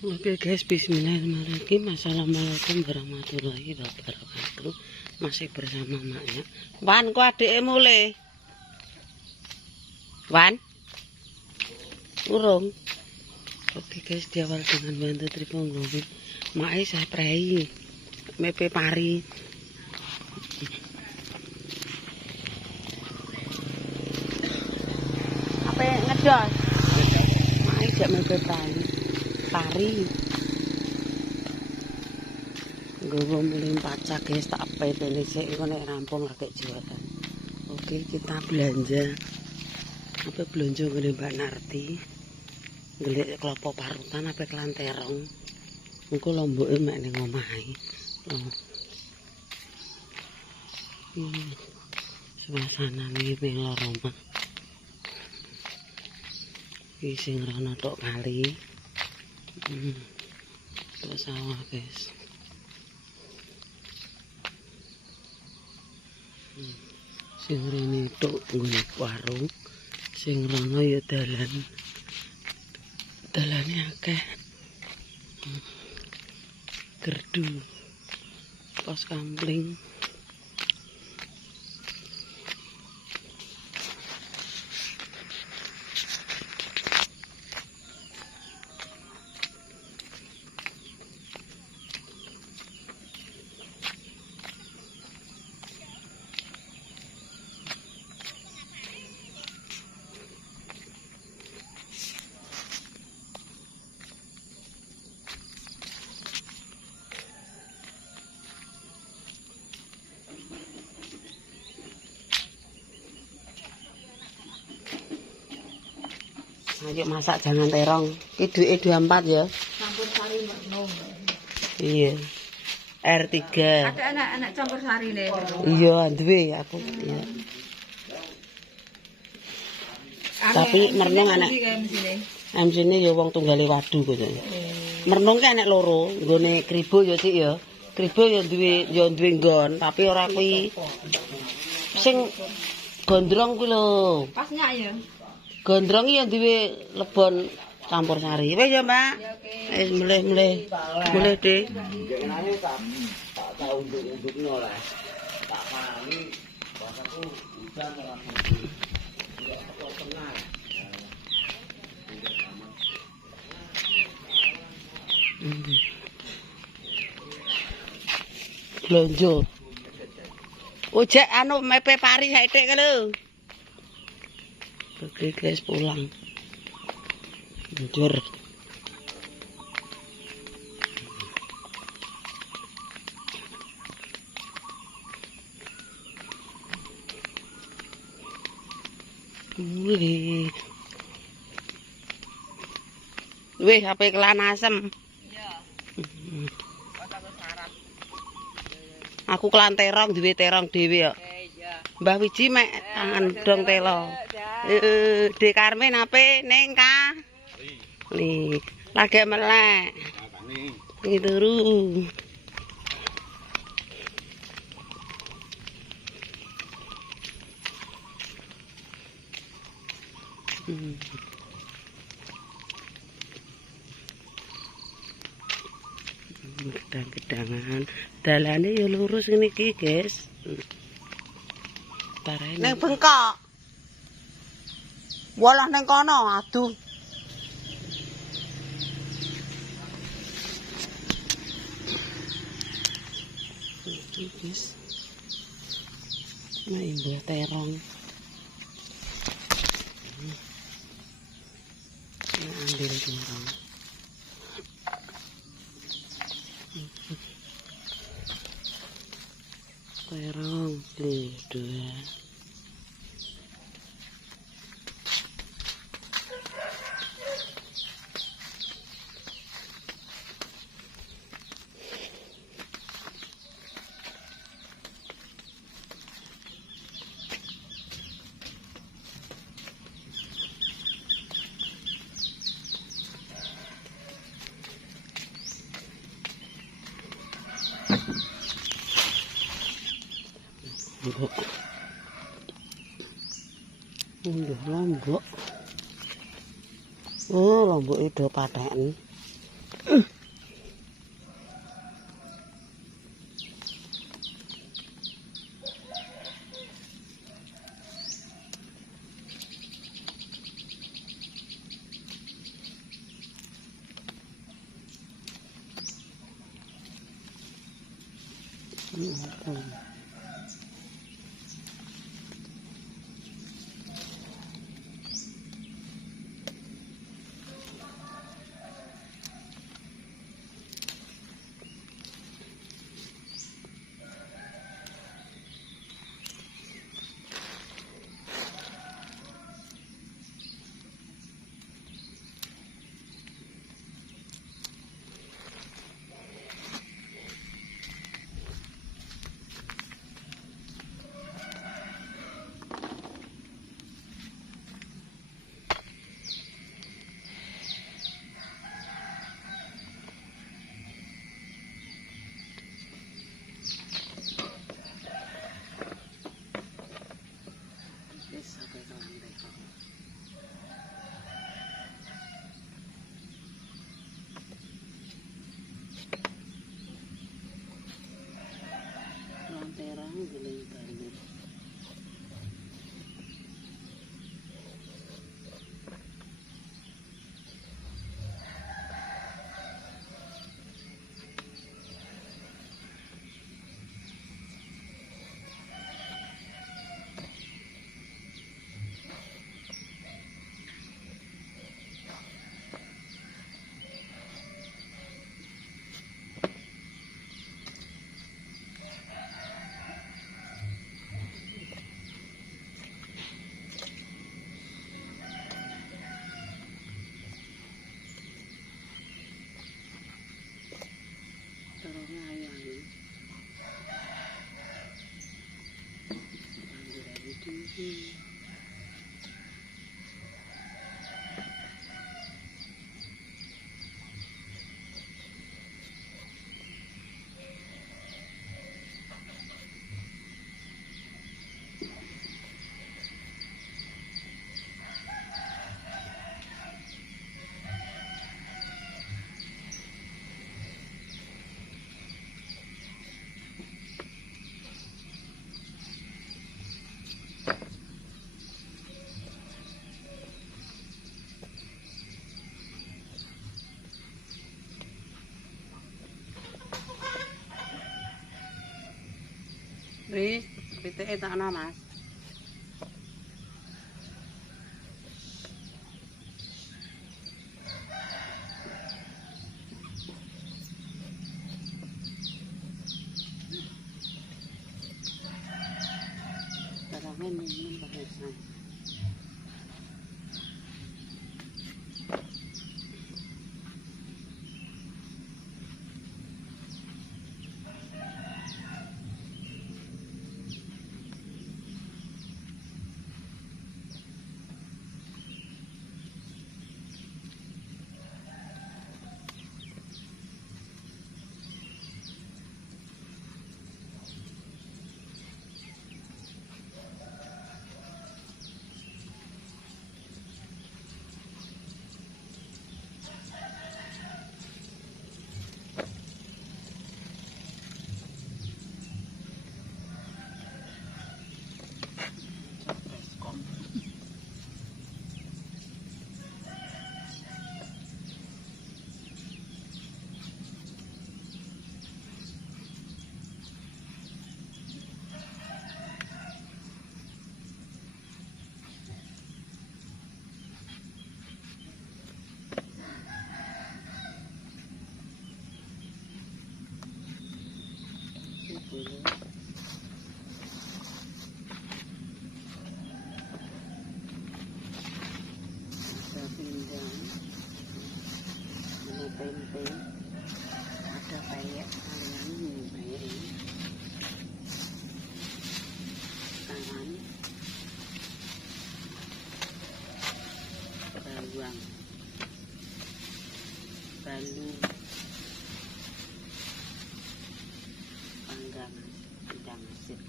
Oke guys, bismillahirrahmanirrahim. Assalamualaikum warahmatullahi wabarakatuh. Masih bersama maknya. Wan, ku adike mulai. Wan. Urung. Oke guys, diawal dengan bantu tripod glowing. Mae saya prei. Mepe pari. Apa ngedol? Mae jak mepe pari. Gue mulai pacak guys, tak petene sik iku nek rampung lagi jualan. Oke, kita belanja. Apa belanja ngene Mbak Narti? Ngelik klopo parutan apa kelanterong. Engko lomboke mek ning omahe. Suasanane ning loro omah. Iki sing rono tok kali. Terus sawah guys. Sing rene tok nggone warung, sing rono ya dalan. Dalane akeh. Gerdu. Pos kampling. Ayo masak jangan terong. Iki duwike 24 ya. Campur sari merno. Iya. R3. Ada anak-anak campur sari nih. Iya, duwe aku. Iya. Tapi merno anak. MC-ne ya wong tunggale wadu kok. Merno ki anak loro, nggone kribo ya sik ya. Kribo ya duwe nggon, tapi ora kuwi sing gondrong kuwi lho. Pas nyak ya. Gondrong ya duwe lebon campur sari. Wis ya, Mbak. Wis mulih-mulih. Mulih, Dik. Tak tau unduk-undukno lah. Tak parangi basaku udan ora mesti. Ya kok tenang. Blonjo. Ojek anu mepe pari saithik ka lho. Oke guys, pulang. Jujur. Wih. Wih, HP kelan asem. Iya. Aku kelan terong, duwe terong dhewe kok. Iya. Mbah Wiji mek tangan dong telo. Dek Karmen ape ning ka? Nih, lagi melek. Ini turu. Gedang-gedangan. Dalane ya lurus ngene iki, guys. Parane. Ning bengkok. Walah ning kono, aduh. Guys. Nah, ibu terong. Nah, ambil terong. Terong, dua. Lombok. Lombok. Oh, lombok itu paten. Sampai ke lantai bawah. Lantai rang geleng banget. Terongnya ayu-ayu. Anggur-anggur. Wis, pitike tak ana, Mas. Terongnya minum barusan. Ada pindang, ada tempe, ada peyek ayam, peyek ini, tangan, bawang, balu, panggang, udang asin.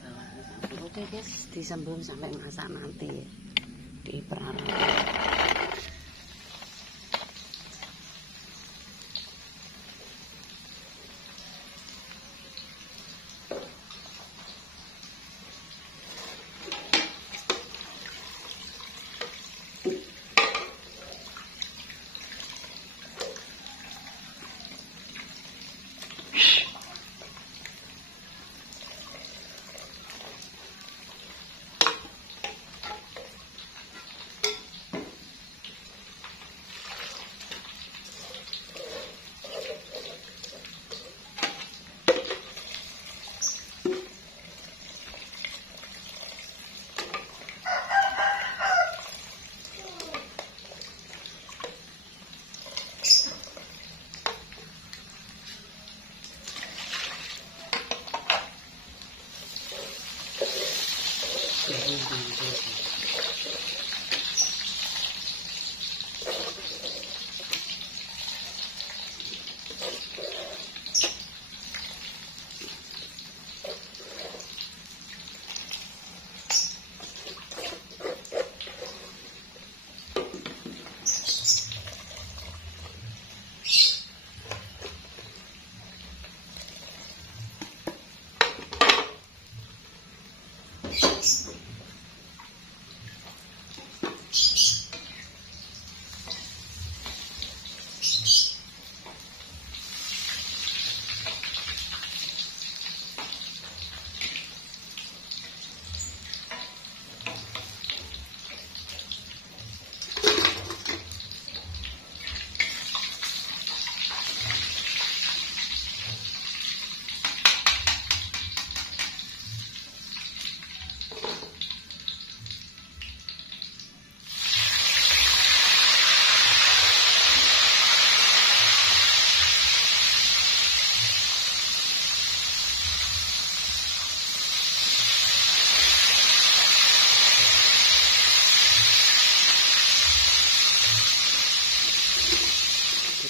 Bawangnya campur. Oke guys, disembung sampai masak nanti. Di perarang.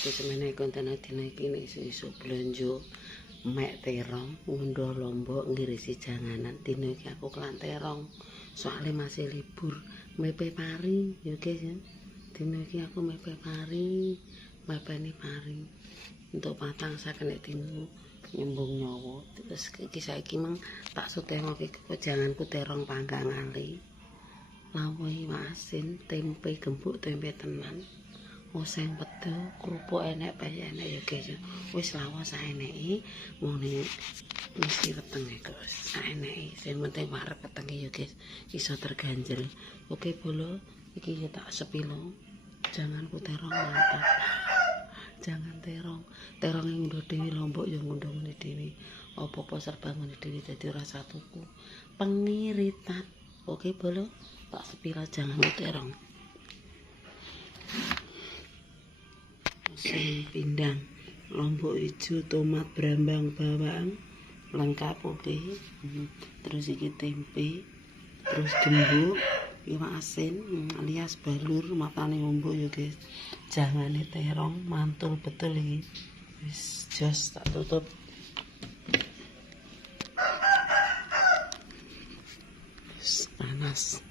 Wis meneh konten dina iki nek isu-isu blonjo mek terong ngunduh lombok ngirisi janganan dina iki aku kelan terong soalnya masih libur mepe pari ya guys ya. Dina iki aku mepe pari mepeni pari untuk patang sak nek dino nyembung nyawa terus iki saiki mang tak sutemoke kejanganku terong panggang ali lawuh asin tempe gembuk tempe tenan oseng pedo kerupuk enek bae enek ya guys ya. Wis lawas saeneke ngene mesti wetenge Gus saeneke sing penting warep wetenge ya guys iso terganjel. Oke bolo iki ya tak sepilo jangan ku terong mantap jangan terong yang ngunduh dhewe lombok ya ngunduh ngene dhewe apa-apa serba ngene dhewe dadi ora satuku pengiritan. Oke bolo tak sepilo jangan ku terong sing pindang lombok ijo tomat brambang bawang lengkap oke. Terus iki tempe terus gembuk iwak asin alias balur matane ombok ya guys jangane terong mantul betul iki wis jos tak tutup. Panas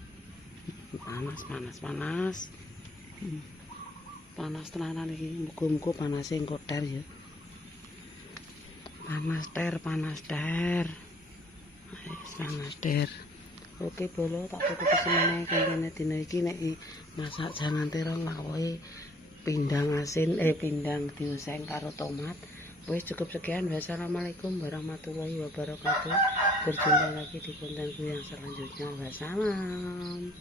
panas tenanan iki muga-muga panase engko ter ya panas ter. Oke bolo tak tutup semene kontene dina iki nek masak jangan terong lawohe pindang asin pindang dioseng karo tomat. Wis cukup sekian. Wassalamualaikum warahmatullahi wabarakatuh. Berjumpa lagi di kontenku yang selanjutnya. Wassalam.